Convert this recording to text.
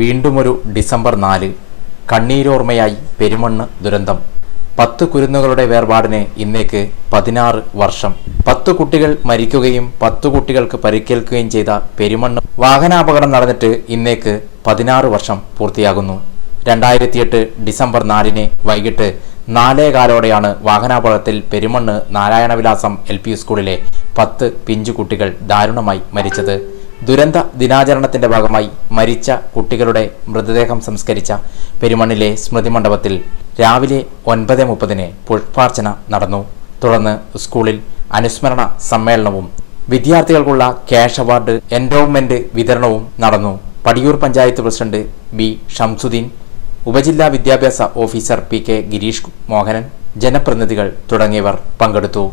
വീണ്ടുമൊരു December നാല് കണ്ണീരോർമ്മയായി പെരുമണ്ണ് ദുരന്തം. പത്ത് കുരുന്നുകളുടെ വേർപാടിന് ഇന്നേക്ക് പതിനാറ് വർഷം. പത്ത് കുട്ടികൾ മരിക്കുകയും പത്ത് കുട്ടികൾക്ക് പരിക്കേൽക്കുകയും ചെയ്ത പെരുമണ്ണ് വാഹനാപകടം നടന്നിട്ട് ഇന്നേക്ക് പതിനാറ് വർഷം പൂർത്തിയാകുന്നു. രണ്ടായിരത്തിയെട്ട് ഡിസംബർ നാലിന് വൈകിട്ട് നാലേകാലോടെയാണ് വാഹനാപകടത്തിൽ പെരുമണ്ണ് നാരായണവിലാസം എൽ പി സ്കൂളിലെ പത്ത് പിഞ്ചു കുട്ടികൾ ദാരുണമായി മരിച്ചത്. ദുരന്ത ദിനാചരണത്തിന്റെ ഭാഗമായി മരിച്ച കുട്ടികളുടെ മൃതദേഹം സംസ്കരിച്ച പെരുമണ്ണിലെ സ്മൃതി മണ്ഡപത്തിൽ രാവിലെ ഒൻപത് മുപ്പതിന് പുഷ്പാർച്ചന നടന്നു. തുടർന്ന് സ്കൂളിൽ അനുസ്മരണ സമ്മേളനവും വിദ്യാർത്ഥികൾക്കുള്ള ക്യാഷ് അവാർഡ് എൻഡോവ്മെന്റ് വിതരണവും നടന്നു. പടിയൂർ പഞ്ചായത്ത് പ്രസിഡന്റ് ബി ഷംസുദ്ദീൻ ഉപജില്ലാ വിദ്യാഭ്യാസ officer P K Gireesh Mohanan ജനപ്രതിനിധികൾ തുടങ്ങിയവർ പങ്കെടുത്തു.